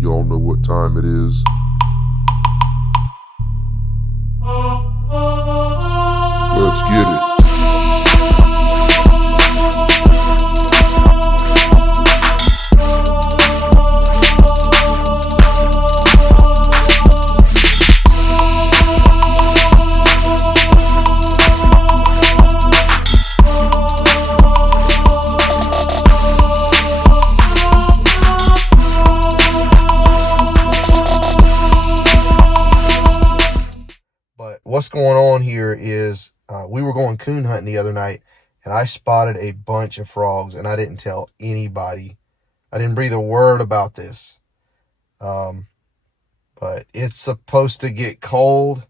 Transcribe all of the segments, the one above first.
Y'all know what time it is. Let's get it. What's going on here is we were going coon hunting the other night, and I spotted a bunch of frogs, and I didn't tell anybody. I didn't breathe a word about this. But it's supposed to get cold,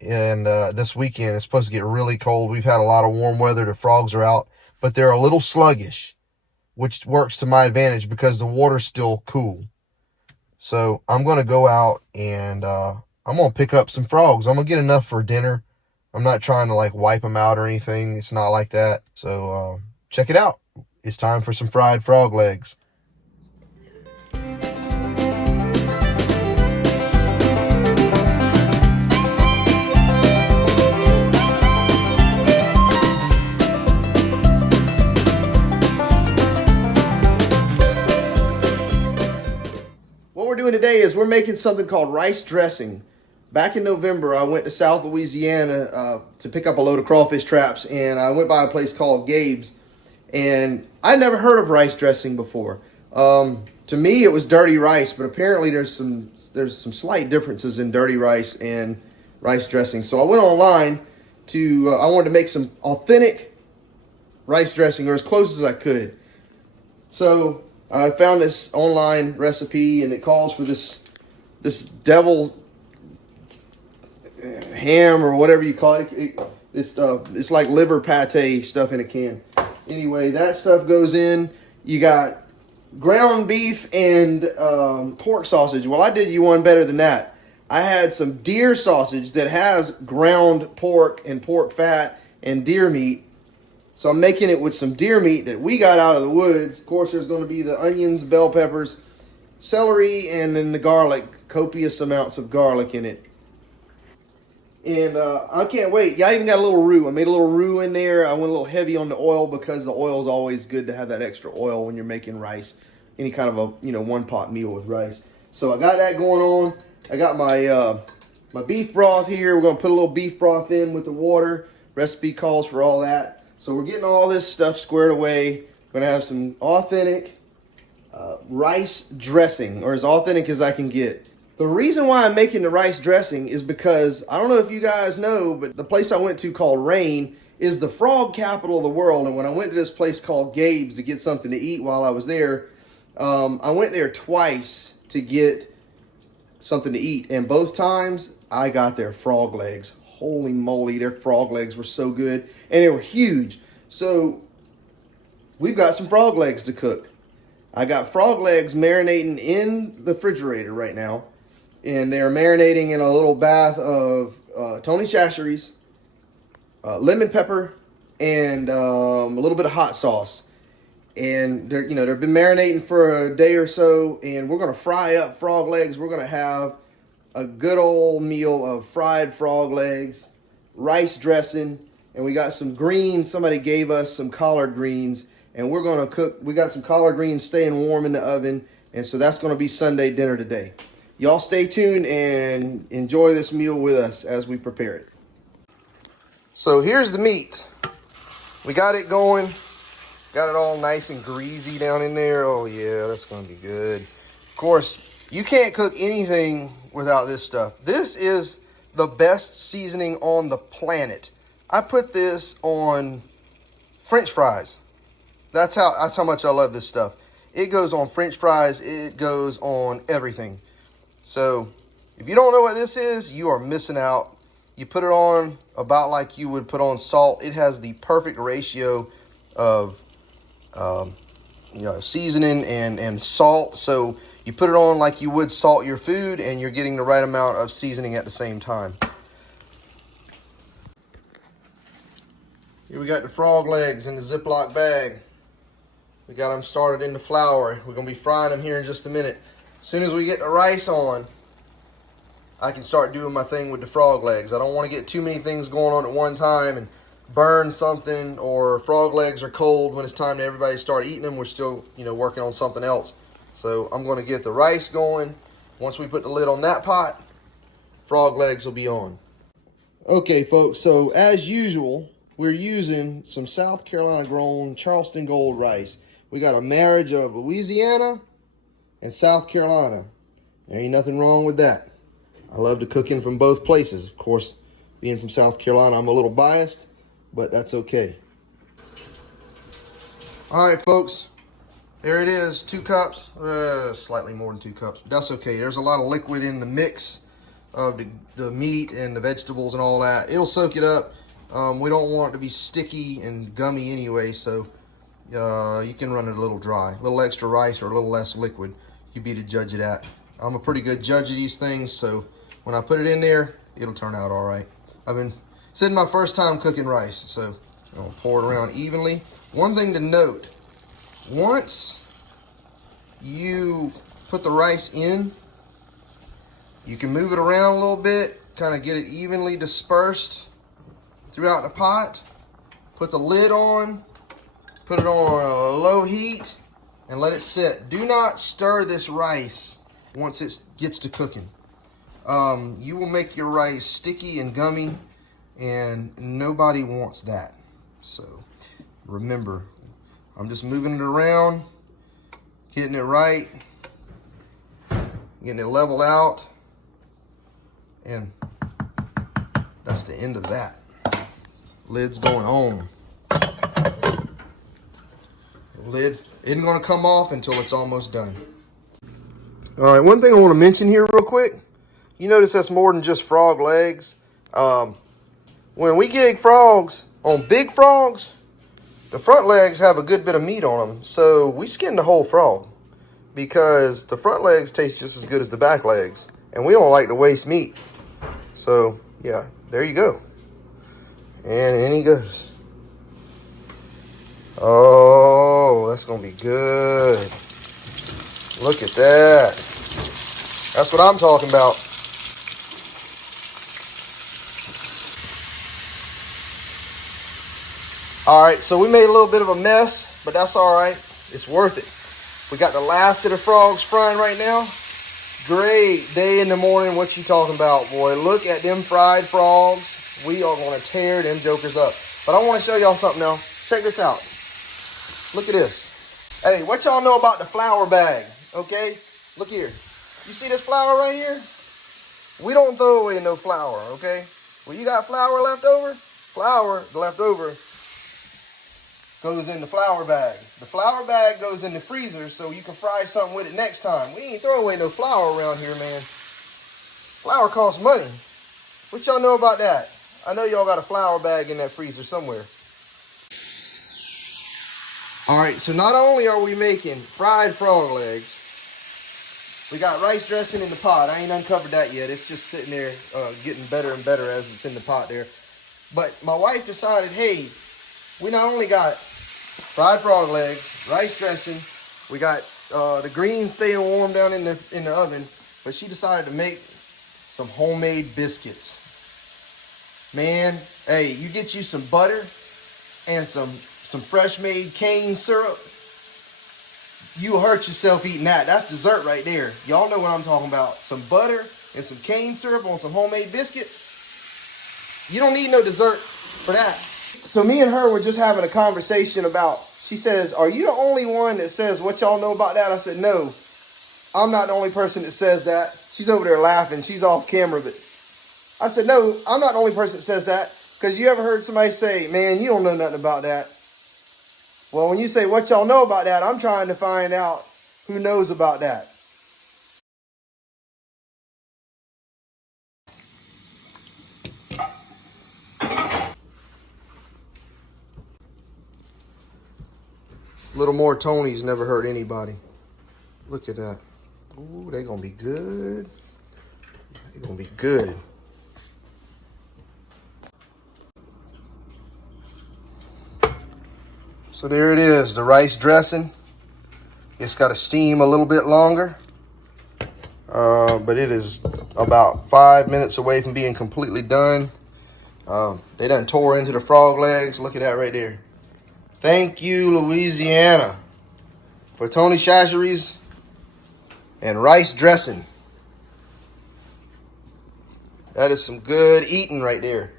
and this weekend it's supposed to get really cold. We've had a lot of warm weather. The frogs are out, but they're a little sluggish, which works to my advantage because the water's still cool. So I'm going to go out and I'm going to pick up some frogs. I'm going to get enough for dinner. I'm not trying to like wipe them out or anything. It's not like that. So check it out. It's time for some fried frog legs. What we're doing today is we're making something called rice dressing. Back in November, I went to South Louisiana to pick up a load of crawfish traps, and I went by a place called Gabe's, and I'd never heard of rice dressing before. To me, it was dirty rice, but apparently there's some slight differences in dirty rice and rice dressing. So I went online to I wanted to make some authentic rice dressing, or as close as I could. So I found this online recipe, and it calls for this devil ham or whatever you call it. It's like liver pate stuff in a can. Anyway, that stuff goes in. You got ground beef and pork sausage. Well, I did you one better than that. I had some deer sausage that has ground pork and pork fat and deer meat. So I'm making it with some deer meat that we got out of the woods. Of course, there's going to be the onions, bell peppers, celery, and then the garlic. Copious amounts of garlic in it. And I can't wait. Yeah, I even got a little roux. I made a little roux in there. I went a little heavy on the oil because the oil is always good to have that extra oil when you're making rice. Any kind of a one pot meal with rice. So I got that going on. I got my my beef broth here. We're going to put a little beef broth in with the water. Recipe calls for all that. So we're getting all this stuff squared away. We're going to have some authentic rice dressing, or as authentic as I can get. The reason why I'm making the rice dressing is because, I don't know if you guys know, but the place I went to called Rain is the frog capital of the world. And when I went to this place called Gabe's to get something to eat while I was there, I went there twice to get something to eat. And both times I got their frog legs. Holy moly, their frog legs were so good. And they were huge. So we've got some frog legs to cook. I got frog legs marinating in the refrigerator right now. And they're marinating in a little bath of Tony Chachere's, lemon pepper, and a little bit of hot sauce. And they've been marinating for a day or so, and we're gonna fry up frog legs. We're gonna have a good old meal of fried frog legs, rice dressing, and we got some greens. Somebody gave us some collard greens, and we're gonna cook. We got some collard greens staying warm in the oven, and so that's gonna be Sunday dinner today. Y'all stay tuned and enjoy this meal with us as we prepare it. So here's the meat. We got it going. Got it all nice and greasy down in there. Oh yeah, that's going to be good. Of course, you can't cook anything without this stuff. This is the best seasoning on the planet. I put this on French fries. That's how much I love this stuff. It goes on French fries. It goes on everything. So if you don't know what this is, you are missing out. You put it on about like you would put on salt. It has the perfect ratio of seasoning and salt. So you put it on like you would salt your food, and you're getting the right amount of seasoning at the same time. Here we got the frog legs in the Ziploc bag. We got them started in the flour. We're going to be frying them here in just a minute. As soon as we get the rice on, I can start doing my thing with the frog legs. I don't want to get too many things going on at one time and burn something, or frog legs are cold when it's time to everybody start eating them. We're still, working on something else. So I'm going to get the rice going. Once we put the lid on that pot, frog legs will be on. Okay, folks, so as usual, we're using some South Carolina grown Charleston Gold rice. We got a marriage of Louisiana and South Carolina. There ain't nothing wrong with that. I love to cook in from both places. Of course, being from South Carolina, I'm a little biased, but that's okay. All right, folks, there it is, 2 cups, slightly more than 2 cups. That's okay. There's a lot of liquid in the mix of the meat and the vegetables and all that. It'll soak it up. We don't want it to be sticky and gummy anyway, so you can run it a little dry. A little extra rice or a little less liquid. You be the judge of that. I'm a pretty good judge of these things, so when I put it in there, it'll turn out all right. This is my first time cooking rice, so I'll pour it around evenly. One thing to note, once you put the rice in, you can move it around a little bit, kind of get it evenly dispersed throughout the pot. Put the lid on, put it on a low heat, and let it sit. Do not stir this rice once it gets to cooking. You will make your rice sticky and gummy, and nobody wants that. So remember, I'm just moving it around, getting it right, getting it level out, and that's the end of that. Lid's going on. Lid isn't going to come off until it's almost done. All right, one thing I want to mention here real quick. You notice that's more than just frog legs. When we gig frogs, on big frogs, the front legs have a good bit of meat on them. So we skin the whole frog because the front legs taste just as good as the back legs. And we don't like to waste meat. So, yeah, there you go. And in he goes. Oh, that's going to be good. Look at that. That's what I'm talking about. All right, so we made a little bit of a mess, but that's all right. It's worth it. We got the last of the frogs frying right now. Great day in the morning. What you talking about, boy? Look at them fried frogs. We are going to tear them jokers up. But I want to show y'all something now. Check this out. Look at this. Hey, what y'all know about the flour bag? Okay, look here. You see this flour right here? We don't throw away no flour, okay? When you got flour left over, goes in the flour bag. The flour bag goes in the freezer so you can fry something with it next time. We ain't throwing away no flour around here, man. Flour costs money. What y'all know about that? I know y'all got a flour bag in that freezer somewhere. All right, so not only are we making fried frog legs, we got rice dressing in the pot. I ain't uncovered that yet. It's just sitting there getting better and better as it's in the pot there. But my wife decided, hey, we not only got fried frog legs, rice dressing, we got the greens staying warm down in the oven, but she decided to make some homemade biscuits. Man, hey, you get you some butter and some fresh made cane syrup. You hurt yourself eating that. That's dessert right there. Y'all know what I'm talking about. Some butter and some cane syrup on some homemade biscuits. You don't need no dessert for that. So me and her were just having a conversation about, she says, are you the only one that says what y'all know about that? I said, no, I'm not the only person that says that. She's over there laughing. She's off camera, but I said, no, I'm not the only person that says that. Because you ever heard somebody say, man, you don't know nothing about that. Well, when you say what y'all know about that, I'm trying to find out who knows about that. Little more Tony's never hurt anybody. Look at that. Ooh, they gonna be good. They gonna be good. So there it is, the rice dressing. It's got to steam a little bit longer. But it is about 5 minutes away from being completely done. They done tore into the frog legs. Look at that right there. Thank you, Louisiana, for Tony Chachere's and rice dressing. That is some good eating right there.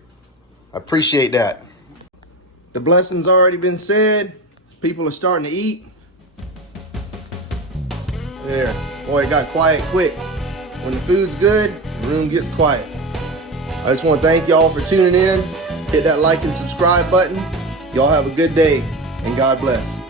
I appreciate that. The blessing's already been said. People are starting to eat. There. Boy, it got quiet quick. When the food's good, the room gets quiet. I just want to thank y'all for tuning in. Hit that like and subscribe button. Y'all have a good day, and God bless.